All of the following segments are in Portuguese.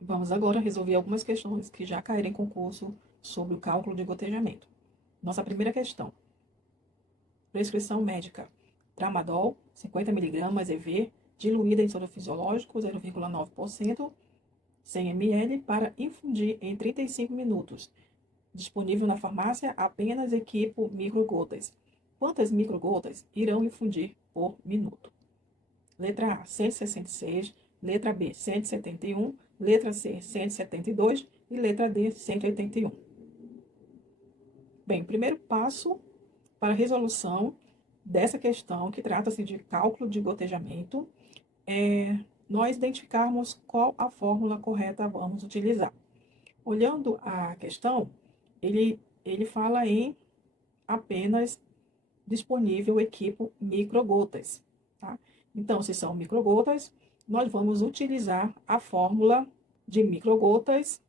Vamos agora resolver algumas questões que já caíram em concurso sobre o cálculo de gotejamento. Nossa primeira questão. Prescrição médica. Tramadol, 50 mg EV, diluída em soro fisiológico, 0,9%, 100 ml, para infundir em 35 minutos. Disponível na farmácia apenas equipo microgotas. Quantas microgotas irão infundir por minuto? Letra A, 166. Letra B, 171. Letra C, 172. E letra D, 181. Bem, o primeiro passo para a resolução dessa questão, que trata-se de cálculo de gotejamento, é nós identificarmos qual a fórmula correta vamos utilizar. Olhando a questão, ele fala em apenas disponível equipo microgotas, tá? Então, se são microgotas, nós vamos utilizar a fórmula de microgotas.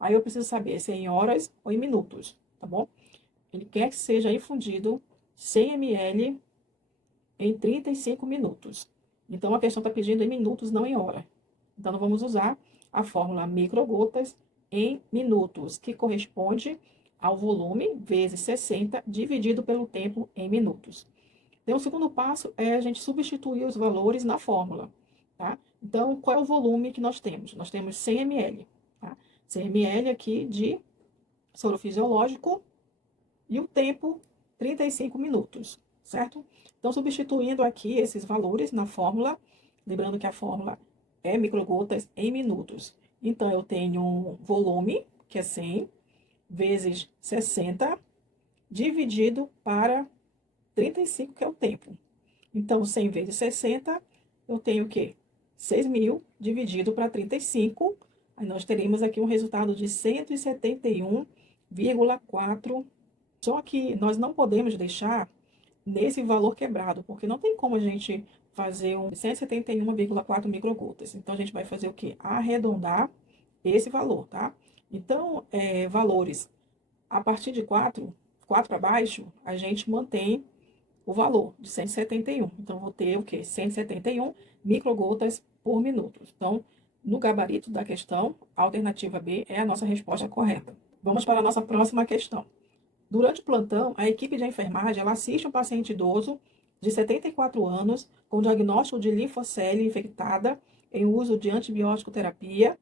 Aí eu preciso saber se é em horas ou em minutos, tá bom? Ele quer que seja infundido 100 ml em 35 minutos. Então, a questão está pedindo em minutos, não em hora. Então, nós vamos usar a fórmula microgotas em minutos, que corresponde ao volume vezes 60 dividido pelo tempo em minutos. Então, o segundo passo é a gente substituir os valores na fórmula, tá? Então, qual é o volume que nós temos? Nós temos 100 ml, tá? 100 ml aqui de soro fisiológico e o tempo 35 minutos, certo? Então, substituindo aqui esses valores na fórmula, lembrando que a fórmula é microgotas em minutos. Então, eu tenho um volume, que é 100, vezes 60, dividido para 35, que é o tempo. Então, 100 vezes 60, eu tenho o quê? 6.000 dividido para 35. Aí nós teremos aqui um resultado de 171,4. Só que nós não podemos deixar nesse valor quebrado, porque não tem como a gente fazer um 171,4 microgotas. Então, a gente vai fazer o quê? Arredondar esse valor, tá? Então, valores a partir de 4 para baixo, a gente mantém o valor de 171. Então, vou ter o quê? 171 microgotas por minuto. Então, no gabarito da questão, a alternativa B é a nossa resposta correta. Vamos para a nossa próxima questão. Durante o plantão, a equipe de enfermagem ela assiste um paciente idoso de 74 anos com diagnóstico de linfocele infectada em uso de antibiótico terapia.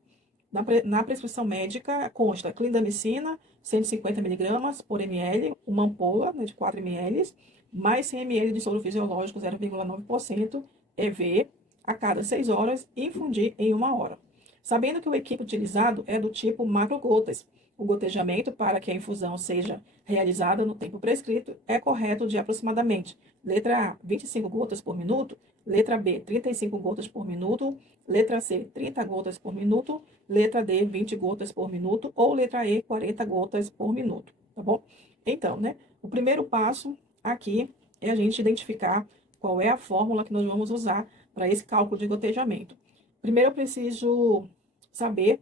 Na prescrição médica consta clindamicina, 150 mg por ml, uma ampola, né, de 4 ml, mais 100 ml de soro fisiológico 0,9% EV a cada 6 horas e infundir em 1 hora. Sabendo que o equipe utilizado é do tipo macrogotas, o gotejamento para que a infusão seja realizada no tempo prescrito é correto de aproximadamente letra A, 25 gotas por minuto, letra B, 35 gotas por minuto, letra C, 30 gotas por minuto, letra D, 20 gotas por minuto, ou letra E, 40 gotas por minuto, tá bom? Então, né, o primeiro passo aqui é a gente identificar qual é a fórmula que nós vamos usar para esse cálculo de gotejamento. Primeiro eu preciso saber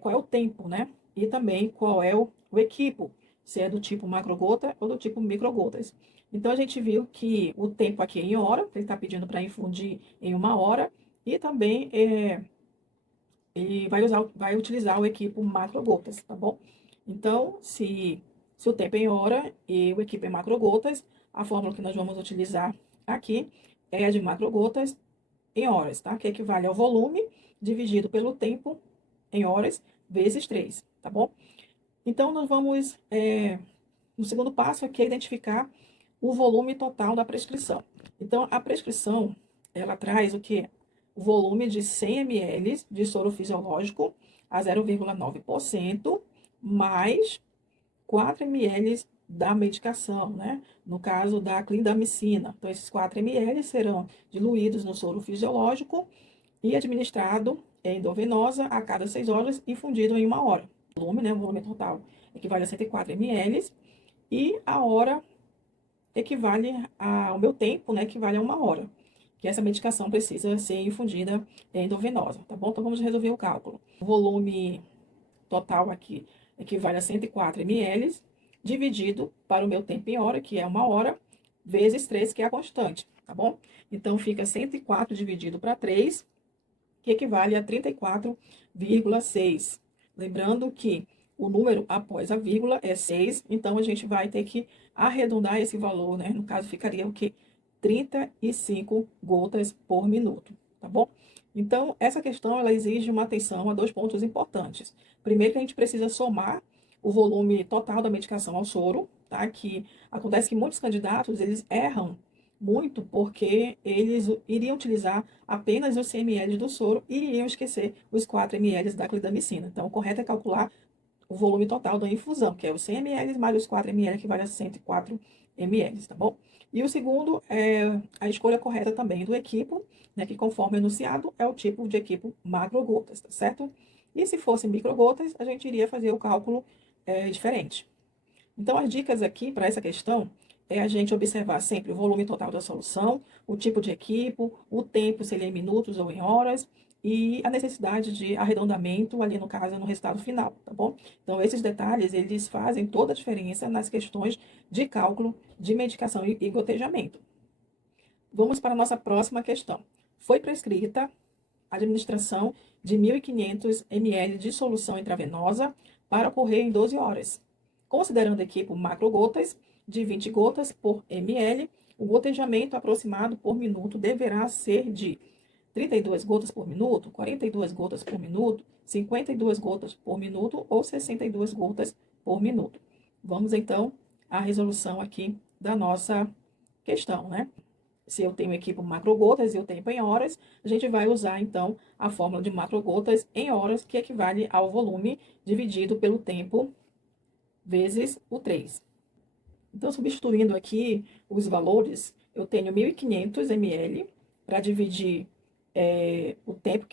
qual é o tempo, né? E também qual é o equipo, se é do tipo macrogota ou do tipo microgotas. Então, a gente viu que o tempo aqui é em hora, que ele está pedindo para infundir em 1 hora, e também ele vai utilizar o equipo macrogotas, tá bom? Então, se o tempo é em hora e o equipo é macrogotas, a fórmula que nós vamos utilizar aqui é a de macrogotas em horas, tá? Que equivale ao volume dividido pelo tempo em horas vezes 3, tá bom? Então, nós vamos, no segundo passo aqui, é identificar o volume total da prescrição. Então, a prescrição, ela traz o que? O volume de 100 ml de soro fisiológico a 0,9%, mais 4 ml da medicação, né? No caso da clindamicina. Então, esses 4 ml serão diluídos no soro fisiológico e administrado endovenosa a cada 6 horas e fundido em 1 hora. O volume, né? O volume total equivale a 104 ml e a hora equivale ao meu tempo, né? Equivale a 1 hora. Que essa medicação precisa ser infundida endovenosa, tá bom? Então, vamos resolver o cálculo. O volume total aqui equivale a 104 ml, dividido para o meu tempo em hora, que é 1 hora, vezes 3, que é a constante, tá bom? Então, fica 104 dividido para 3, que equivale a 34,6. Lembrando que o número após a vírgula é 6, então a gente vai ter que arredondar esse valor, né? No caso, ficaria o quê? 35 gotas por minuto, tá bom? Então, essa questão, ela exige uma atenção a dois pontos importantes. Primeiro, que a gente precisa somar o volume total da medicação ao soro, tá? Que acontece que muitos candidatos, eles erram muito porque eles iriam utilizar apenas os 100 ml do soro e iriam esquecer os 4 ml da clindamicina. Então, o correto é calcular o volume total da infusão, que é os 100 ml mais os 4 ml, que vale a 104 ml, tá bom? E o segundo é a escolha correta também do equipo, né, que conforme anunciado é o tipo de equipo macrogotas, tá certo? E se fosse microgotas, a gente iria fazer o cálculo diferente. Então, as dicas aqui para essa questão é a gente observar sempre o volume total da solução, o tipo de equipo, o tempo, se ele é em minutos ou em horas, e a necessidade de arredondamento, ali no caso, no resultado final, tá bom? Então, esses detalhes, eles fazem toda a diferença nas questões de cálculo de medicação e gotejamento. Vamos para a nossa próxima questão. Foi prescrita a administração de 1.500 ml de solução intravenosa para ocorrer em 12 horas. Considerando a equipe macrogotas de 20 gotas por ml, o gotejamento aproximado por minuto deverá ser de 32 gotas por minuto, 42 gotas por minuto, 52 gotas por minuto ou 62 gotas por minuto. Vamos então à resolução aqui da nossa questão, né? Se eu tenho equipo macrogotas e o tempo em horas, a gente vai usar, então, a fórmula de macrogotas em horas, que equivale ao volume dividido pelo tempo vezes o 3. Então, substituindo aqui os valores, eu tenho 1.500 ml para dividir o tempo,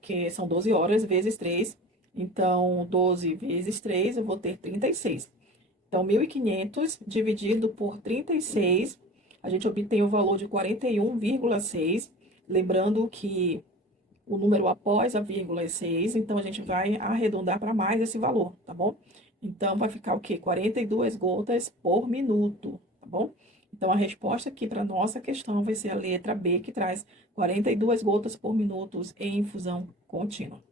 que são 12 horas, vezes 3. Então, 12 vezes 3, eu vou ter 36. Então, 1.500 dividido por 36, a gente obtém o valor de 41,6. Lembrando que o número após a vírgula é 6, então a gente vai arredondar para mais esse valor, tá bom? Então, vai ficar o quê? 42 gotas por minuto, tá bom? Então, a resposta aqui para a nossa questão vai ser a letra B, que traz 42 gotas por minuto em infusão contínua.